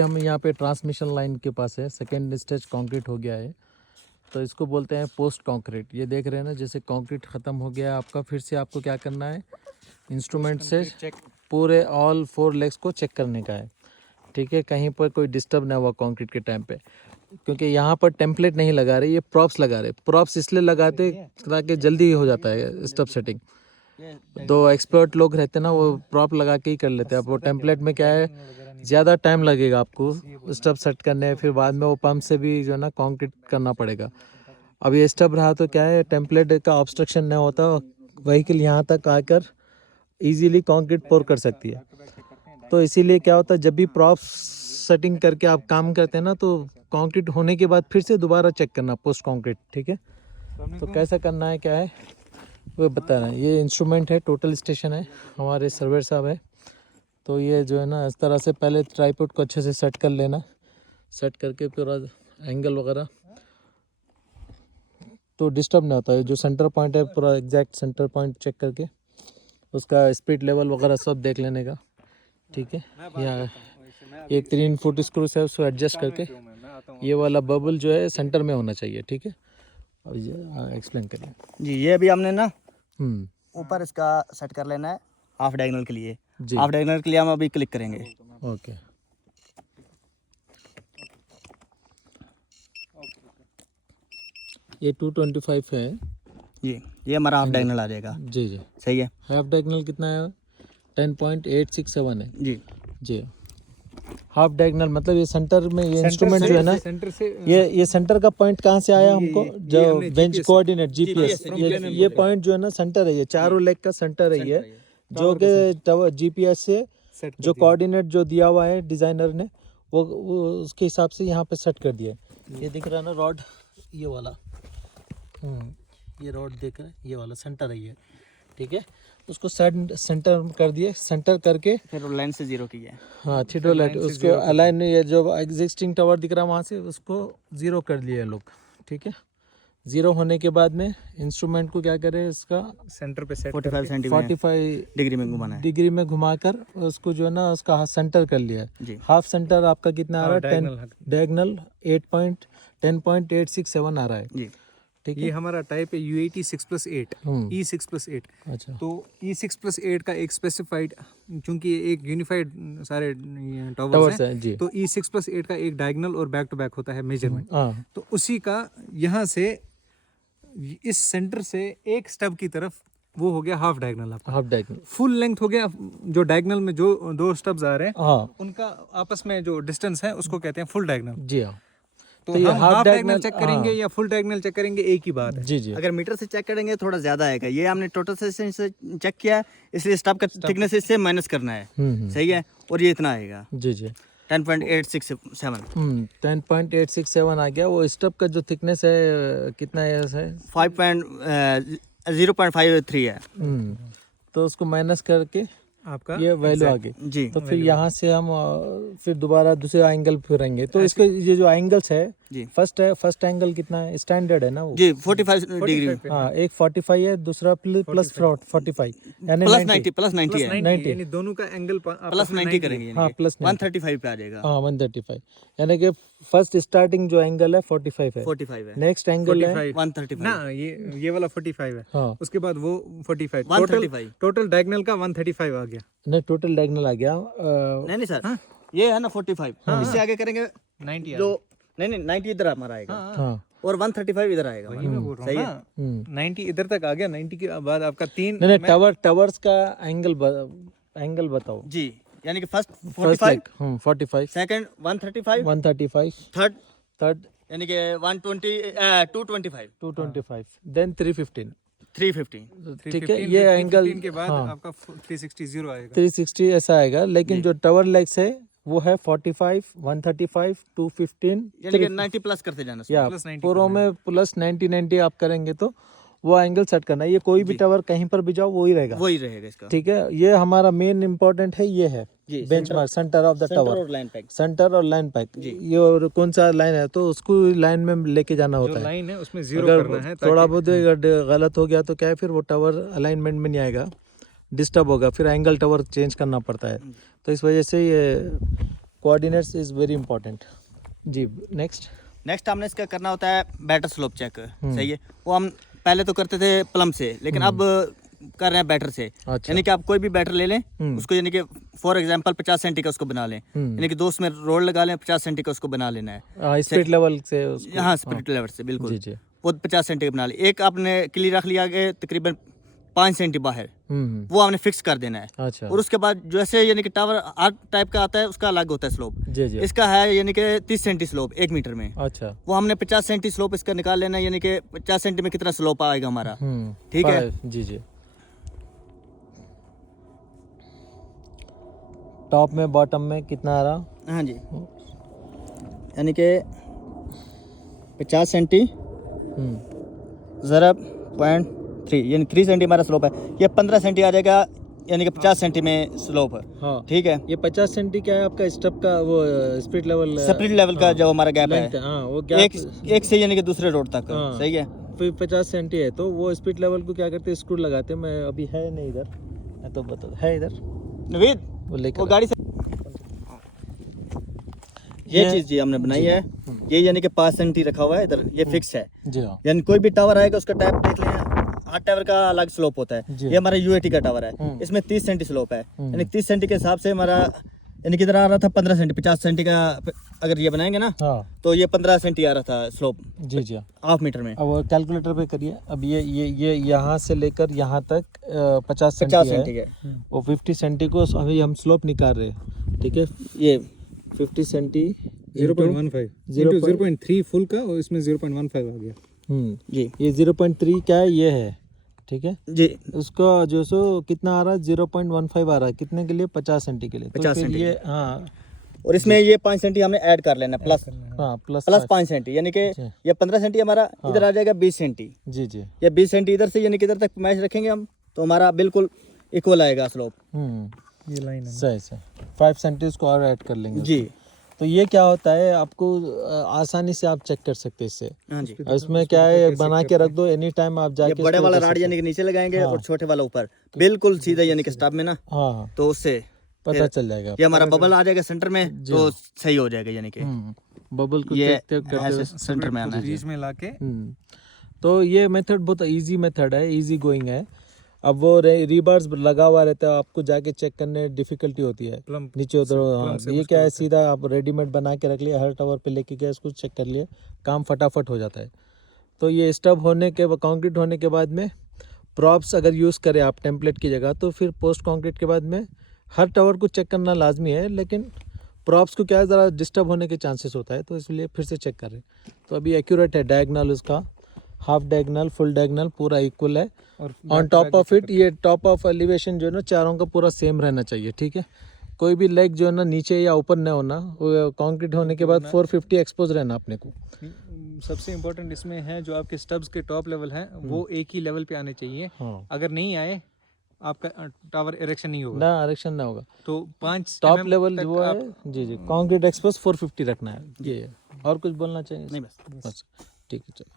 हम यहाँ पे ट्रांसमिशन लाइन के पास है, सेकेंड स्टेज कंक्रीट हो गया है, तो इसको बोलते हैं पोस्ट कंक्रीट। ये देख रहे हैं ना, जैसे कंक्रीट ख़त्म हो गया आपका, फिर से आपको क्या करना है, इंस्ट्रूमेंट से पूरे ऑल 4 लेग्स को चेक करने का है। ठीक है, कहीं पर कोई डिस्टर्ब ना हुआ कंक्रीट के टाइम पे, क्योंकि यहाँ पर टेम्पलेट नहीं लगा रहे, ये प्रॉप्स लगा रहे। प्रॉप्स इसलिए लगाते ताकि जल्दी हो जाता है स्टब सेटिंग। दो एक्सपर्ट लोग रहते हैं ना, वो प्रॉप लगा के ही कर लेते हैं। अब वो टेम्पलेट में क्या है, ज़्यादा टाइम लगेगा आपको स्टब सेट करने, फिर बाद में वो पंप से भी जो है ना कंक्रीट करना पड़ेगा। अब ये स्टब रहा तो क्या है, टेम्पलेट का ऑब्स्ट्रक्शन नहीं होता, व्हीकल यहाँ तक आकर इजीली कंक्रीट पोर कर सकती है। तो इसीलिए क्या होता है, जब भी प्रॉप सेटिंग करके आप काम करते हैं ना, तो कंक्रीट होने के बाद फिर से दोबारा चेक करना पोस्ट कंक्रीट। ठीक है, तो कैसा करना है, क्या है वो बता रहे हैं। ये इंस्ट्रूमेंट है, टोटल स्टेशन है, हमारे सर्वेयर साहब है। तो ये जो है ना, इस तरह से पहले ट्राइपॉड को अच्छे से सेट कर लेना, सेट करके पूरा एंगल वगैरह तो डिस्टर्ब नहीं होता है। जो सेंटर पॉइंट है, पूरा एग्जैक्ट सेंटर पॉइंट चेक करके उसका स्पीड लेवल वगैरह सब देख लेने का। ठीक है, या एक 3 फुट स्क्रू से उसको एडजस्ट करके ये वाला बबल जो है सेंटर में होना चाहिए। ठीक है, अब ये एक्सप्लेन करिए जी। ये अभी हमने ना ऊपर इसका सेट कर लेना है हाफ डायगोनल के लिए। हाफ डायगोनल के लिए हम अभी क्लिक करेंगे। ओके, ये 225 है जी। ये हमारा हाफ डायगोनल आ जाएगा। जी जी, सही है। हाफ डायगोनल कितना है, 10.867 है जी जी। हाफ डायगोनल मतलब ये सेंटर में, ये इंस्ट्रूमेंट जो है ना, सेंटर से ये सेंटर का पॉइंट कहाँ से आया हमको, जो बेंच कोऑर्डिनेट जीपीएस, ये पॉइंट जो है ना सेंटर है, ये चारों लेग का सेंटर है ये, जो कि जीपीएस से जो कोऑर्डिनेट जो दिया हुआ है डिजाइनर ने, वो उसके हिसाब से यहाँ पे सेट कर दिया है। ये दिख रहा है ना रॉड, ये वाला ये रॉड देख रहे हैं, ये वाला सेंटर है ये। ठीक है, उसको सेंटर कर दिए, सेंटर करके फिर लाइन से जीरो किया है। हाँ, थीटो लाइट उसको अलाइन, ये जो एग्जिस्टिंग टावर दिख रहा है वहाँ से उसको ज़ीरो कर लिए लोग। ठीक है, ज़ीरो होने के बाद में इंस्ट्रूमेंट को क्या करें, इसका सेंटर पे सेट 45 डिग्री में घुमाना है, डिग्री में घुमाकर उसको जो है ना उसका सेंटर कर लिया है। हाफ सेंटर आपका कितना आ रहा है, डायगोनल 10.867 आ रहा है जी। ठीक है, ये हमारा टाइप है UAT 6+8 E6+8। अच्छा, तो E6+8 का एक स्पेसिफाइड, क्योंकि एक यूनिफाइड सारे टावर्स हैं जी। तो E6+8 का एक डायगोनल और बैक टू बैक होता है मेजरमेंट। हाँ, तो उसी का यहाँ से इस सेंटर से एक स्टब की तरफ वो हो गया हाफ डायगोनल आपका। हाफ डायगोनल फुल लेंथ हो गया, जो डायगोनल में जो 2 स्टब्स आ रहे हैं हाँ उनका आपस में जो डिस्टेंस है उसको कहते हैं फुल डायगोनल। जी हाँ। तो हम हाफ डायगोनल चेक करेंगे या फुल डायगोनल चेक करेंगे, एक ही बात है। जी जी, अगर मीटर से चेक करेंगे थोड़ा ज्यादा आएगा। ये हमने टोटल सेक्शन से चेक किया, इसलिए स्टब का थिकनेस इससे माइनस करना है। सही है, और ये इतना आएगा जी जी, 10.867 10.867 आ गया। वो स्टब का जो थिकनेस है कितना है, 0.53 है। तो उसको माइनस करके आपका ये वैल्यू आ गई जी। तो फिर यहाँ से हम फिर दोबारा दूसरा एंगल फिरेंगे। तो इसके ये जो एंगल्स है जी, फर्स्ट एंगल कितना है, स्टैंडर्ड है ना वो जी 45 डिग्री। हाँ, एक 45 है, दूसरा प्लस 45 यानी प्लस 90 90 है। 90 यानी दोनों का एंगल प्लस 90 करेंगे, हाँ, प्लस 135 पे आ जाएगा। हाँ 135, यानी कि फर्स्ट स्टार्टिंग जो एंगल है 45 है, 45 है। नेक्स्ट एंगल है 135 ना, ये वाला 45 है। हाँ, उसके बाद वो 45, 135। टोटल डायगोनल का 135 आ गया। नहीं टोटल डायगोनल आ गया। नहीं सर, ये है ना 45, इससे आगे करेंगे 90 जो नहीं 90 इधर हमारा आएगा, हाँ, और 135 इधर आएगा। वही मैं बोल रहा सही हूँ है। ना, 90 इधर तक आ गया। 90 के बाद आपका 3 नहीं टावर्स का एंगल बताओ जी, यानी कि फर्स्ट फर्स्ट 45, 45, सेकंड 135, 135, थर्ड यानी कि 225, 225, देन 315। 350। ठीक है, ये एंगल के बाद आपका 360 आएगा, 360 ऐसा आएगा। लेकिन जो टावर लेग्स है वो है 45, 135, 215, यानी कि 90 प्लस करते जाना। या प्लस 90 पूरों में प्लस 90 आप करेंगे तो वो एंगल सेट करना है। ये कोई भी टावर कहीं पर भी जाओ वही रहेगा, वही रहेगा इसका। ठीक है। ये हमारा मेन इंपॉर्टेंट है, ये है benchmark, centre of the tower, और लाइन पैक, सेंटर और लाइन पैक। ये और कौन सा लाइन है तो उसको लाइन में लेके जाना होता है। लाइन है उसमें 0 करना है। थोड़ा बहुत अगर गलत हो गया तो क्या है, फिर वो टावर अलाइनमेंट में नहीं आएगा, डिस्टर्ब होगा, फिर एंगल टावर चेंज करना पड़ता है। तो इस वजह से ये कोऑर्डिनेट्स इज वेरी इंपॉर्टेंट। जी नेक्स्ट। नेक्स्ट हमने इसका करना होता है बैटर स्लोप चेक, सही है। वो हम पहले तो करते थे प्लम से, लेकिन अब कर रहे हैं बैटर से। अच्छा। यानी कि आप कोई भी बैटर ले लें, उसको यानी कि फॉर एग्जांपल 50 सेंटी का उसको बना लें, यानी कि 2 उसमें रोल लगा लें, 50 सेंटी का उसको बना लेना है। स्पिरिट लेवल से उसको, हाँ, स्पिरिट लेवल से बिल्कुल। जी जी। वो 50 सेंटी का बना लें। एक आपने किली रख लिया आगे तकरीबन 5 सेंटी बाहर, वो आपने फिक्स कर देना है। अच्छा। और उसके बाद जैसे यानी कि टावर आर्ट टाइप का आता है, उसका अलग होता है स्लोप। जी जी। इसका है यानी कि 30 सेंटी स्लोप 1 मीटर में। अच्छा। वो हमने 50 सेंटी स्लोप इसका निकाल लेना है, यानी कि 50 सेंटी में कितना स्लोप आएगा हमारा। ठीक है। जी जी। टॉप में बॉटम में कितना आ रहा? हाँ जी, यानी कि 50 सेंटी 0.3 यानी 3 सेंटी हमारा स्लोप है। ये 15 सेंटी आ जाएगा, यानी कि 50 सेंटी में स्लोप है। हाँ। ठीक है। ये 50 सेंटी क्या है आपका स्टेप का, वो स्पिरिट लेवल, स्पिरिट लेवल का जो हमारा गैप है, हाँ, वो गैप एक से यानी कि दूसरे रोड तक। हाँ। सही है। फिर 50 सेंटी है तो वो स्पिरिट लेवल को क्या करते हैं, स्क्रू लगाते हैं। मैं अभी है नहीं इधर, मैं तो बता है इधर नवीद, वो लेकर वो गाड़ी से ये चीज जी हमने बनाई है। ये यानी कि 5 सेंटी रखा हुआ है इधर, ये फिक्स है। जी हाँ। यानी कोई भी टावर आएगा उसका टाइप देख लें, हर टावर का अलग स्लोप होता है। ये हमारा यूएटी का टावर है, इसमें 30 सेंटी स्लोप है। यानी 30 सेंटी के हिसाब से हमारा यानी किधर आ रहा था 15 सेंटी। 50 सेंटी का अगर ये बनाएंगे ना, हाँ। तो ये 15 सेंटी आ रहा था स्लोप। जी जी। हाफ मीटर में। अब कैलकुलेटर पे करिए। अब ये यहाँ से लेकर यहाँ तक 50 50 सेंटी सेंटी है, है। और 50 सेंटी को अभी हम स्लोप निकाल रहे हैं। ठीक है, ये 50 सेंटी 0.15 into 0.3 फुल का, और इसमें 0.15 आ गया। जी। ये 0.3 क्या है, ये है। ठीक है जी। उसका जो सो कितना आ रहा है, 0.15 आ रहा है कितने के लिए, 50 सेंटी के लिए। 50 तो फिर सेंटी ये हाँ, और इसमें ये 5 सेंटी हमने ऐड कर लेना प्लस। हाँ प्लस 5 सेंटी, यानी कि जी। ये 15 सेंटी हमारा इधर आ जाएगा 20 सेंटी। जी जी। ये 20 सेंटी इधर से यानी कि इधर तक मैच रखेंगे हम, तो हमारा बिल्कुल इक्वल आएगा स्लोप। ये लाइन है। सही सही। 5 सेंटी उसको और ऐड कर लेंगे। जी। तो ये क्या होता है, आपको आसानी से आप चेक कर सकते हैं इससे। हाँ जी। और इसमें क्या है, बना के रख दो, एनी टाइम आप ये जाके बड़े इसको वाला कर राड सकते यानी कि नीचे लगाएंगे, हाँ। और छोटे वाला ऊपर बिल्कुल सीधा यानी कि स्टब में ना, हैं। हाँ हाँ, तो उससे पता फिर चल जाएगा। ये हमारा बबल आ जाएगा सेंटर में, तो सही हो जाएगा। यानी कि बबल को ये चेक करते ऐसे हुए। सेंटर में आना है। बीच में लाके तो ये मेथड बहुत इजी मेथड है, इजी गोइंग है। अब वो रीबार्स लगा हुआ रहता है, आपको जाके चेक करने डिफिकल्टी होती है प्लम नीचे उधर। हाँ, ये क्या है, सीधा आप रेडीमेड बना के रख लिया, हर टावर पे लेके गए, इसको चेक कर लिया, काम फटाफट हो जाता है। तो ये स्टब होने के कंक्रीट होने के बाद में प्रॉप्स अगर यूज़ करें आप टेम्पलेट की जगह, तो फिर पोस्ट कंक्रीट के बाद में हर टावर को चेक करना लाजमी है, लेकिन प्रॉप्स को क्या है, ज़रा डिस्टर्ब होने के चांसेस होता है, तो इसलिए फिर से चेक करें। तो अभी एक्यूरेट है, डायगनल उसका हाफ डायगनल फुल डायगनल पूरा इक्वल है। और ऑन टॉप ऑफ इट ये टॉप ऑफ एलिवेशन जो है ना, चारों का पूरा सेम रहना चाहिए। ठीक है, कोई भी लेग जो है ना नीचे या ऊपर न होना। वो कंक्रीट होने के बाद 450 एक्सपोज रहना अपने को। सबसे इम्पोर्टेंट इसमें है जो आपके स्टब्स के टॉप लेवल हैं वो एक ही लेवल पे आने चाहिए। हाँ। अगर नहीं आए आपका टावर इरेक्शन नहीं होगा। ना इरेक्शन ना होगा। तो 5 टॉप लेवल वो है। जी जी, कंक्रीट एक्सपोज 450 रखना है। ये और कुछ बोलना चाहिए? नहीं, बस। बस ठीक है, चलो।